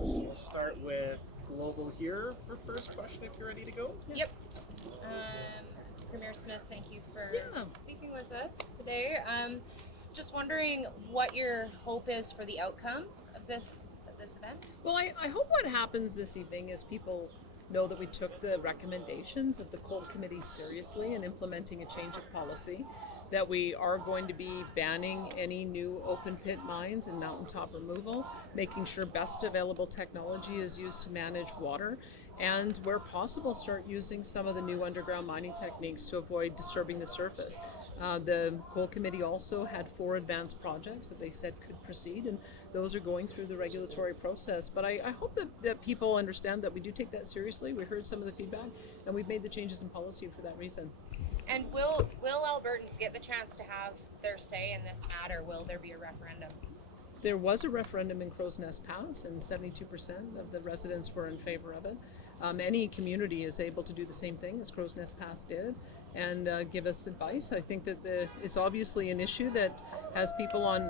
newscasts. We'll start with Global here for first question if you're ready to go. Yep. Premier Smith, thank you for speaking with us today. Just wondering what your hope is for the outcome of this event. Well, I hope what happens this evening is people know that we took the recommendations of the coal committee seriously in implementing a change of policy, that we are going to be banning any new open pit mines and mountaintop removal, making sure best available technology is used to manage water, and where possible start using some of the new underground mining techniques to avoid disturbing the surface. The coal committee also had 4 advanced projects that they said could proceed, and those are going through the regulatory process. But I hope that people understand that we do take that seriously. We heard some of the feedback, and we've made the changes in policy for that reason. And will Albertans get the chance to have their say in this matter? Will there be a referendum? There was a referendum in Crow's Nest Pass, and 72% of the residents were in favor of it. Any community is able to do the same thing as Crow's Nest Pass did and give us advice. I think that it's obviously an issue that has people on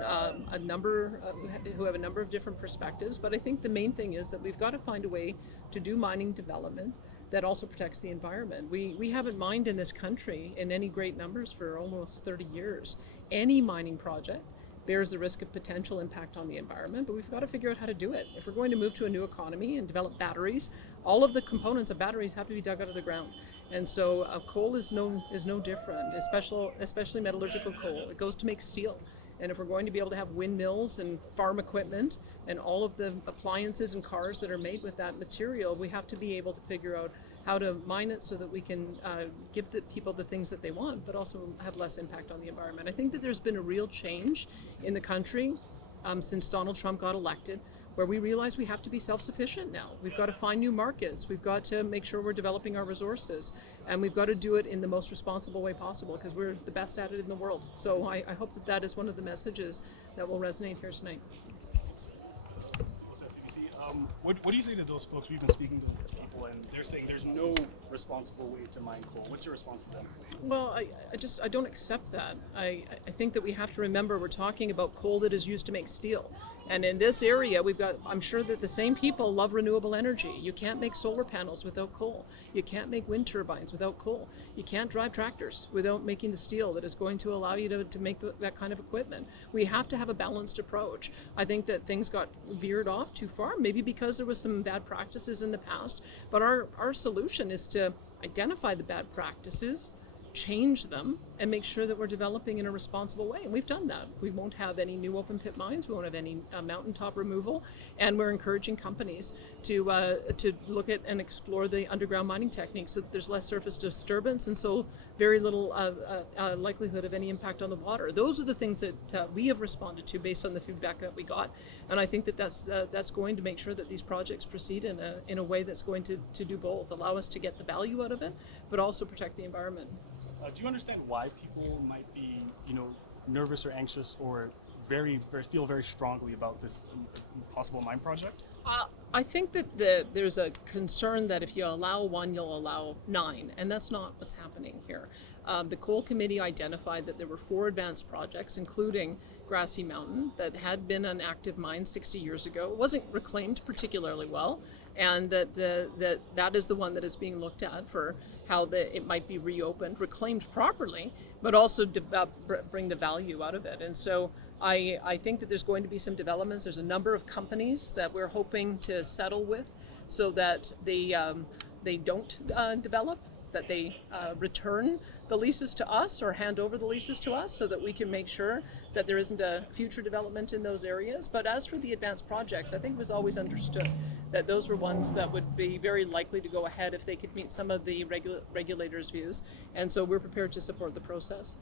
who have a number of different perspectives, but I think the main thing is that we've got to find a way to do mining development that also protects the environment. We haven't mined in this country in any great numbers for almost 30 years. Any mining project bears the risk of potential impact on the environment, but we've got to figure out how to do it. If we're going to move to a new economy and develop batteries, all of the components of batteries have to be dug out of the ground. And so coal is no different, especially metallurgical coal. It goes to make steel. And if we're going to be able to have windmills and farm equipment and all of the appliances and cars that are made with that material, we have to be able to figure out how to mine it so that we can give the people the things that they want, but also have less impact on the environment. I think that there's been a real change in the country since Donald Trump got elected, where we realize we have to be self-sufficient now. We've got to find new markets. We've got to make sure we're developing our resources, and we've got to do it in the most responsible way possible because we're the best at it in the world. So I hope that is one of the messages that will resonate here tonight. What do you say to those folks? We've been speaking to people, and they're saying there's no responsible way to mine coal. What's your response to them? Well, I don't accept that. I think that we have to remember we're talking about coal that is used to make steel. And in this area, I'm sure that the same people love renewable energy. You can't make solar panels without coal. You can't make wind turbines without coal. You can't drive tractors without making the steel that is going to allow you to make that kind of equipment. We have to have a balanced approach. I think that things got veered off too far, maybe because there was some bad practices in the past. But our solution is to identify the bad practices, change them, and make sure that we're developing in a responsible way. And we've done that. We won't have any new open pit mines. We won't have any mountaintop removal. And we're encouraging companies to look at and explore the underground mining techniques so that there's less surface disturbance and so very little likelihood of any impact on the water. Those are the things that we have responded to based on the feedback that we got. And I think that that's going to make sure that these projects proceed in a way that's going to do both, allow us to get the value out of it, but also protect the environment. Do you understand why people might be, nervous or anxious or feel very strongly about this possible mine project? I think that there's a concern that if you allow one, you'll allow 9, and that's not what's happening here. The coal committee identified that there were 4 advanced projects, including Grassy Mountain, that had been an active mine 60 years ago. It wasn't reclaimed particularly well, and that is the one that is being looked at for how it might be reopened, reclaimed properly, but also bring the value out of it. And so I think that there's going to be some developments. There's a number of companies that we're hoping to settle with so that they don't develop, that they return the leases to us or hand over the leases to us so that we can make sure that there isn't a future development in those areas. But as for the advanced projects, I think it was always understood that those were ones that would be very likely to go ahead if they could meet some of the regulators' views. And so we're prepared to support the process.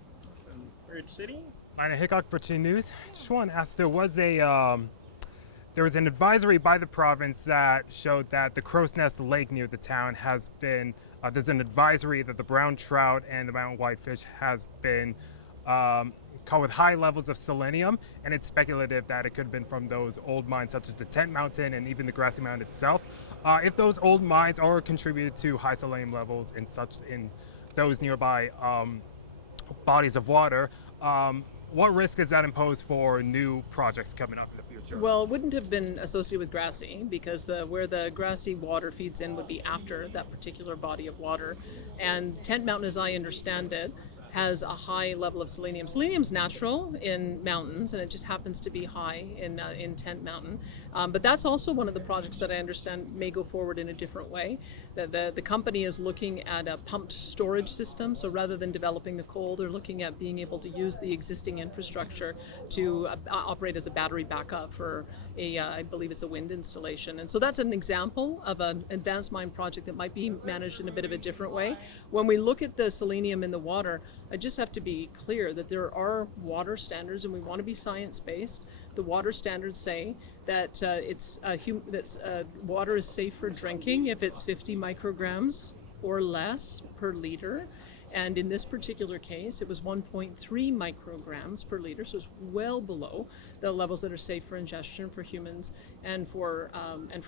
Bridge City? I'm heckled, Bridgecitynews News. Just want to ask, there was an advisory by the province that showed that the Crow's Nest Lake near the town has been, there's an advisory that the brown trout and the mountain whitefish has been caught with high levels of selenium, and it's speculative that it could have been from those old mines such as the Tent Mountain and even the Grassy Mountain itself. If those old mines are contributed to high selenium levels in those nearby bodies of water, what risk does that impose for new projects coming up in the future? Well, it wouldn't have been associated with grassy because where the grassy water feeds in would be after that particular body of water. And Tent Mountain, as I understand it, has a high level of selenium. Selenium's natural in mountains, and it just happens to be high in Tent Mountain. But that's also one of the projects that I understand may go forward in a different way. The company is looking at a pumped storage system. So rather than developing the coal, they're looking at being able to use the existing infrastructure to operate as a battery backup for I believe it's a wind installation. And so that's an example of an advanced mine project that might be managed in a bit of a different way. When we look at the selenium in the water, I just have to be clear that there are water standards, and we want to be science-based. The water standards say that water is safe for drinking if it's 50 micrograms or less per liter. And in this particular case, it was 1.3 micrograms per liter, so it's well below the levels that are safe for ingestion for humans and for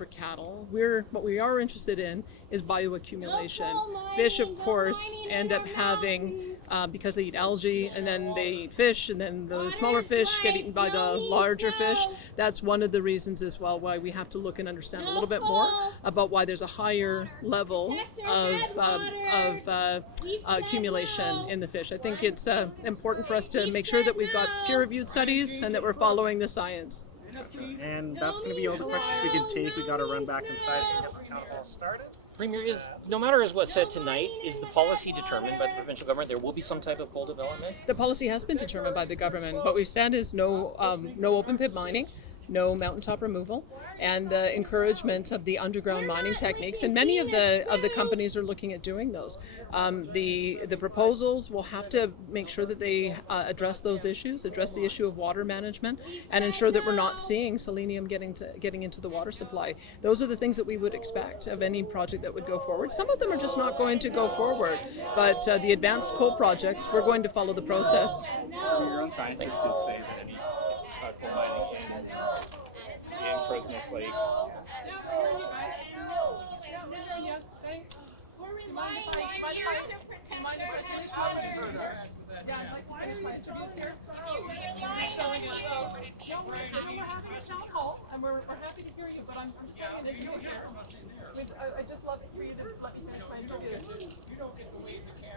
cattle. What we are interested in is bioaccumulation. Fish, of course, end up having, because they eat algae, and then they eat fish, and then the smaller fish get eaten by the larger fish. That's one of the reasons as well why we have to look and understand a little bit more about why there's a higher level of accumulation in the fish. I think it's important for us to make sure that we've got peer-reviewed studies and that we're following the science. And that's going to be all the questions we can take. We got to run back inside so we get the town hall started. Premier, no matter what's said tonight, is the policy determined by the provincial government? There will be some type of coal development? The policy has been determined by the government. What we've said is no open pit mining, no mountaintop removal, and the encouragement of the underground mining techniques. And many of the companies are looking at doing those. The proposals will have to make sure that they address those issues, address the issue of water management, and ensure that we're not seeing selenium getting into the water supply. Those are the things that we would expect of any project that would go forward. Some of them are just not going to go forward, but the advanced coal projects, we're going to follow the process. Your own scientists did say that any coal mining in Crowsnest Lake. We're relying on you to protect our waters. And we're happy to hear you, but I'm just saying that you're here. I just love for you to let me finish my interview.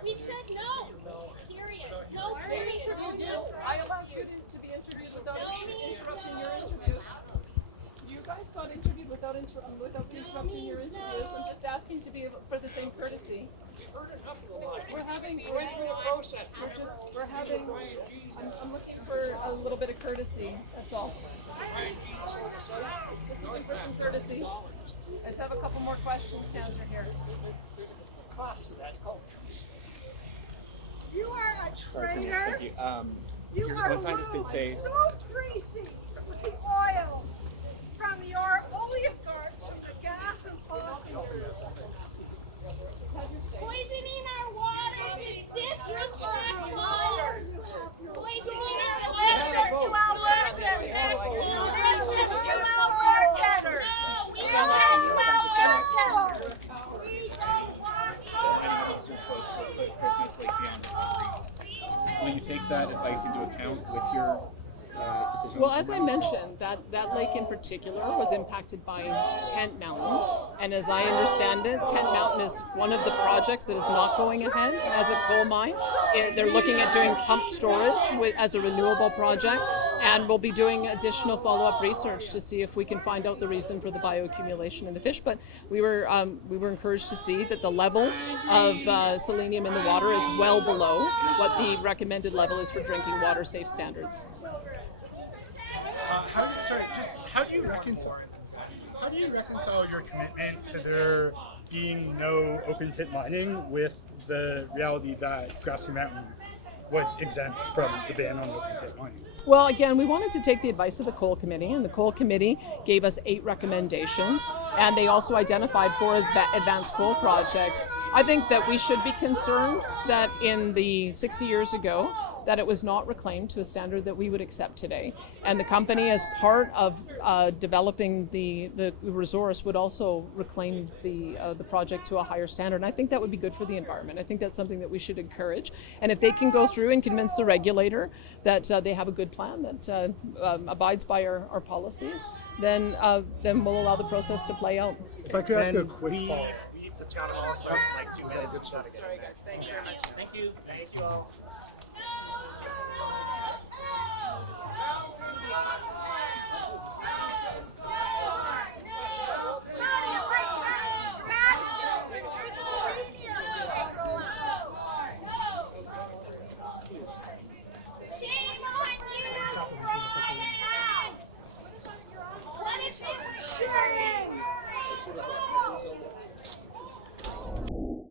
We said no. Period. No, I period. interviewed you. I allowed you to be interviewed without interrupting your interviews. You guys got interviewed without interrupting your interviews. I'm just asking to be for the same courtesy. I'm looking for a little bit of courtesy. That's all. Just looking for some courtesy. I just have a couple more questions to answer here. There's a cost to that culture. You are a traitor. Thank you. You Your are own scientists did say. so greasy with the oil from your oligarchs from the gas and fossil fuels. Poisoning our waters is disrespectful. Poisoning Poisoning our listen to Albertans. Listen to Albertans. Listen to Albertans. We don't want Crowsnest Lake beyond the boundary. Will you take that advice into account with your decision? Well, as I mentioned, that lake in particular was impacted by Tent Mountain, and as I understand it, Tent Mountain is one of the projects that is not going ahead as a coal mine. They're looking at doing pumped storage as a renewable project, and we'll be doing additional follow-up research to see if we can find out the reason for the bioaccumulation in the fish. But we were encouraged to see that the level of selenium in the water is well below what the recommended level is for drinking water safe standards. How do you reconcile your commitment to there being no open pit mining with the reality that Grassy Mountain was exempt from the ban on open pit mining? Well, again, we wanted to take the advice of the coal committee, and the coal committee gave us 8 recommendations, and they also identified 4 advanced coal projects. I think that we should be concerned that in the 60 years ago, that it was not reclaimed to a standard that we would accept today. And the company, as part of developing the resource, would also reclaim the project to a higher standard. And I think that would be good for the environment. I think that's something that we should encourage. And if they can go through and convince the regulator that they have a good plan that abides by our policies, then we'll allow the process to play out. If I could ask you a Then quick follow-up. the town hall starts in like 2 minutes. Sorry guys, thanks very much. Thank you. Thank you all.